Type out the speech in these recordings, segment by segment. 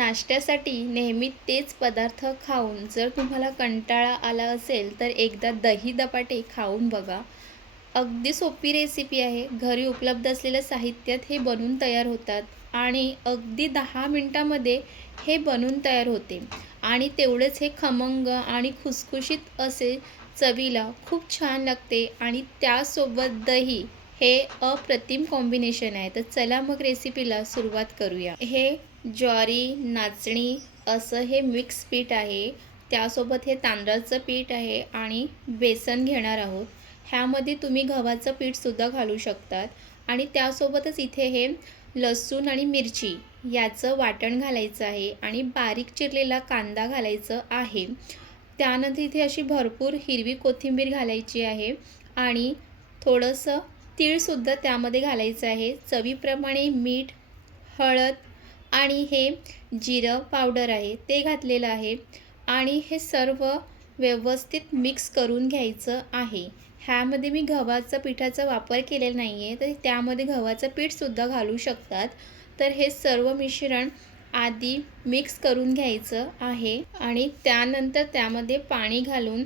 नाश्त्यासाठी नेहमी तेच पदार्थ खाऊन जर तुम्हाला कंटाळा आला असेल तर एकदा दही दपाटे खाऊन बघा. अगदी सोपी रेसिपी आहे. घरी उपलब्ध असलेल्या साहित्यात हे बनून तयार होतात आणि अगदी दहा मिनटामध्ये हे बनून तयार होते. आणि तेवढेच हे खमंग आणि खुसखुशीत असे चवीला खूप छान लागते आणि त्यासोबत दही हे अप्रतिम कॉम्बिनेशन आहे. तर चला मग रेसिपीला सुरुवात करूया. हे ज्वारी नाचणी असं हे मिक्स पीठ आहे. त्यासोबत हे तांदळाचं पीठ आहे आणि बेसन घेणार आहोत. ह्यामध्ये तुम्ही गव्हाचं पीठसुद्धा घालू शकतात. आणि त्यासोबतच इथे हे लसूण आणि मिरची याचं वाटण घालायचं आहे आणि बारीक चिरलेला कांदा घालायचं आहे. त्यानंतर इथे अशी भरपूर हिरवी कोथिंबीर घालायची आहे आणि थोडंसं तीळसुद्धा त्यामध्ये घालायचं आहे. चवीप्रमाणे मीठ हळद आणि हे जिरं पावडर आहे ते घातलेलं आहे आणि हे सर्व व्यवस्थित मिक्स करून घ्यायचं आहे. ह्यामध्ये मी गव्हाचं पिठाचा वापर केलेला नाही आहे तर त्यामध्ये गव्हाचं पीठसुद्धा घालू शकतात. तर हे सर्व मिश्रण आधी मिक्स करून घ्यायचं आहे आणि त्यानंतर त्यामध्ये पाणी घालून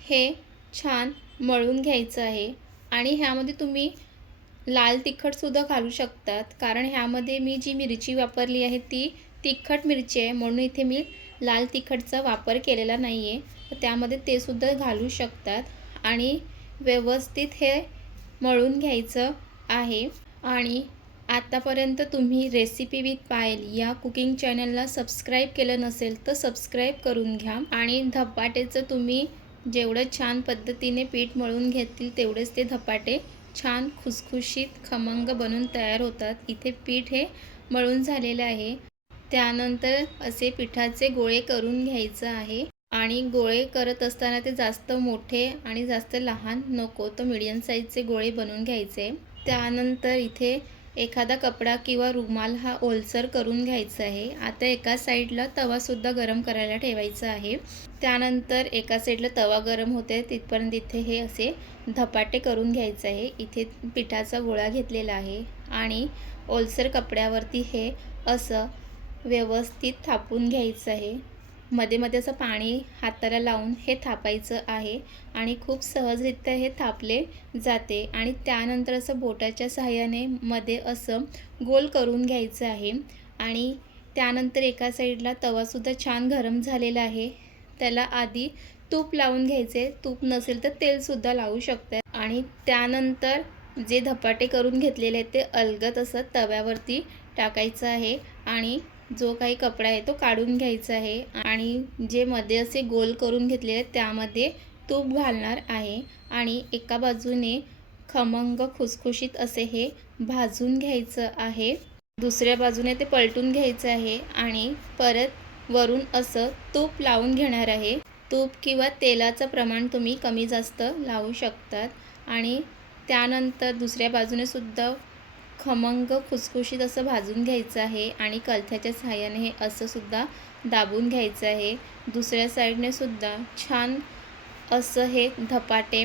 हे छान मळून घ्यायचं आहे. आणि ह्यामध्ये तुम्ही लाल तिखटसुद्धा घालू शकतात. कारण ह्यामध्ये मी जी मिरची वापरली आहे ती तिखट मिरची आहे. म्हणून इथे मी लाल तिखटचा वापर केलेला नाही आहे तर त्यामध्ये ते सुद्धा घालू शकतात. आणि व्यवस्थित हे मळून घ्यायचं आहे. आणि आतापर्यंत तुम्ही रेसिपी विथ पायल या कुकिंग चॅनलला सबस्क्राईब केलं नसेल तर सबस्क्राईब करून घ्या. आणि धपाटेचं तुम्ही जेवढं छान पद्धतीने पीठ मळून घेतील तेवढेच ते धपाटे छान खुसखुशीत खमंग बनून तयार होतात. इथे पीठ हे मळून झालेलं आहे. त्यानंतर असे पिठाचे गोळे करून घ्यायचं आहे आणि गोळे करत असताना ते जास्त मोठे आणि जास्त लहान नको. तर मीडियम साईजचे गोळे बनवून घ्यायचे. त्यानंतर इथे एखादा कपडा किंवा रुमाल हा ओलसर करून घ्यायचा आहे. आता एका साईडला तवासुद्धा गरम करायला ठेवायचा आहे. त्यानंतर एका साईडला तवा गरम होते तिथपर्यंत इथे हे असे धपाटे करून घ्यायचं आहे. इथे पिठाचा गोळा घेतलेला आहे आणि ओलसर कपड्यावरती हे असं व्यवस्थित थापून घ्यायचं आहे. मध्ये मध्ये असं पाणी हाताला लावून हे थापायचं आहे आणि खूप सहजरित्या हे थापले जाते आणि त्यानंतर असं बोटाच्या सहाय्याने मध्ये असं गोल करून घ्यायचं आहे. आणि त्यानंतर एका साईडला तवासुद्धा छान गरम झालेला आहे. त्याला आधी तूप लावून घ्यायचे. तूप नसेल तर तेलसुद्धा लावू शकते आणि त्यानंतर जे धपाटे करून घेतलेले आहेत ते अलगत असं तव्यावरती टाकायचं आहे. आणि जो काही कपडा आहे तो काढून घ्यायचा आहे आणि जे मध्ये असे गोल करून घेतलेले आहेत त्यामध्ये तूप घालणार आहे आणि एका बाजूने खमंग खुसखुशीत असे हे भाजून घ्यायचं आहे. दुसऱ्या बाजूने ते पलटून घ्यायचं आहे आणि परत वरून असं तूप लावून घेणार आहे. तूप किंवा तेलाचं प्रमाण तुम्ही कमी जास्त लावू शकतात आणि त्यानंतर दुसऱ्या बाजूने सुद्धा खमंग खुसखुशीत असं भाजून घ्यायचं आहे आणि कलथ्याच्या सहाय्याने हे असं सुद्धा दाबून घ्यायचं आहे. दुसऱ्या साईडने सुद्धा छान असं हे धपाटे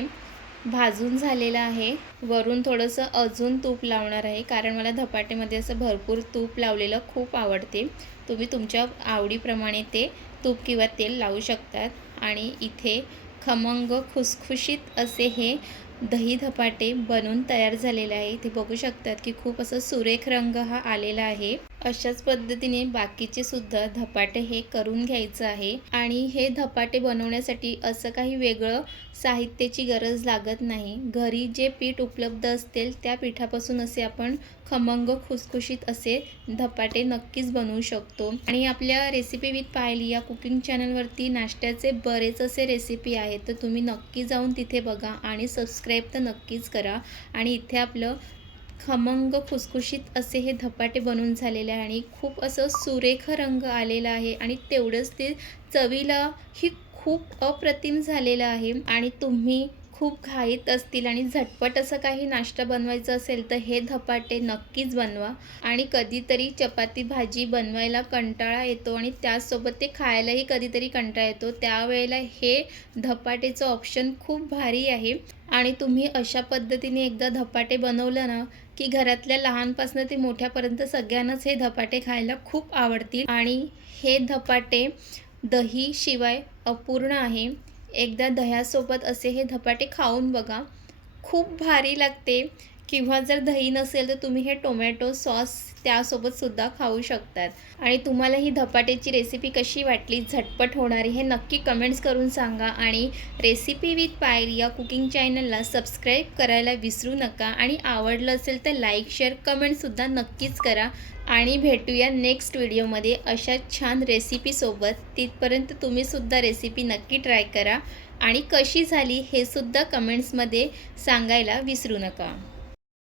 भाजून झालेलं आहे. वरून थोडंसं अजून तूप लावणार आहे कारण मला धपाटेमध्ये असं भरपूर तूप लावलेलं खूप आवडते. तुम्ही तुमच्या आवडीप्रमाणे ते तूप किंवा तेल लावू शकतात. आणि इथे खमंग खुसखुशीत असे हे दही धपाटे बनून तयार झालेले आहे. इथे बघू शकतात की खूप असं सुरेख रंग हा आलेला आहे. अशाच पद्धतीने बाकीचे सुद्धा धपाटे हे करून घ्यायचं आहे. आणि हे धपाटे बनवण्यासाठी असं काही वेगळं साहित्याची गरज लागत नाही. घरी जे पीठ उपलब्ध असतील त्या पिठापासून असे आपण खमंग खुसखुशीत असे धपाटे नक्कीच बनवू शकतो. आणि आपल्या रेसिपी विथ पाहिली या कुकिंग चॅनलवरती नाश्त्याचे बरेच असे रेसिपी आहेत. तर तुम्ही नक्की जाऊन तिथे बघा आणि सबस्क्राईब तर नक्कीच करा. आणि इथे आपलं खमंग खुसखुशीत असे हे धपाटे बनून झालेले आहे आणि खूप असं सुरेख रंग आलेला आहे आणि तेवढंच ते चवीला ही खूप अप्रतिम झालेलं आहे. आणि तुम्ही खूप घाईत असतील आणि झटपट असं काही नाश्ता बनवायचं असेल तर हे धपाटे नक्कीच बनवा. आणि कधीतरी चपाती भाजी बनवायला कंटाळा येतो आणि त्याचसोबत ते खायलाही कधीतरी कंटाळा येतो. त्यावेळेला हे धपाटेचं ऑप्शन खूप भारी आहे. आणि तुम्ही अशा पद्धतीने एकदा धपाटे बनवलं ना की घरातल्या लहानपासनं ते मोठ्यापर्यंत सगळ्यांनाच हे धपाटे खायला खूप आवडतील. आणि हे धपाटे दही शिवाय अपूर्ण आहे. एकदा दह्यासोबत असे हे धपाटे खाऊन बघा. खूप भारी लागते. किंवा जर दही नसेल तर तुम्ही हे टोमॅटो सॉस त्यासोबतसुद्धा खाऊ शकतात. आणि तुम्हाला ही धपाट्याची रेसिपी कशी वाटली झटपट होणारी हे नक्की कमेंट्स करून सांगा आणि रेसिपी विथ पायल या कुकिंग चॅनलला सबस्क्राईब करायला विसरू नका आणि आवडलं असेल तर लाईक शेअर कमेंटसुद्धा नक्कीच करा. आणि भेटूया नेक्स्ट व्हिडिओमध्ये अशा छान रेसिपीसोबत तिथपर्यंत तुम्हीसुद्धा रेसिपी नक्की ट्राय करा. आणि कशी झाली हे सुद्धा कमेंट्समध्ये सांगायला विसरू नका.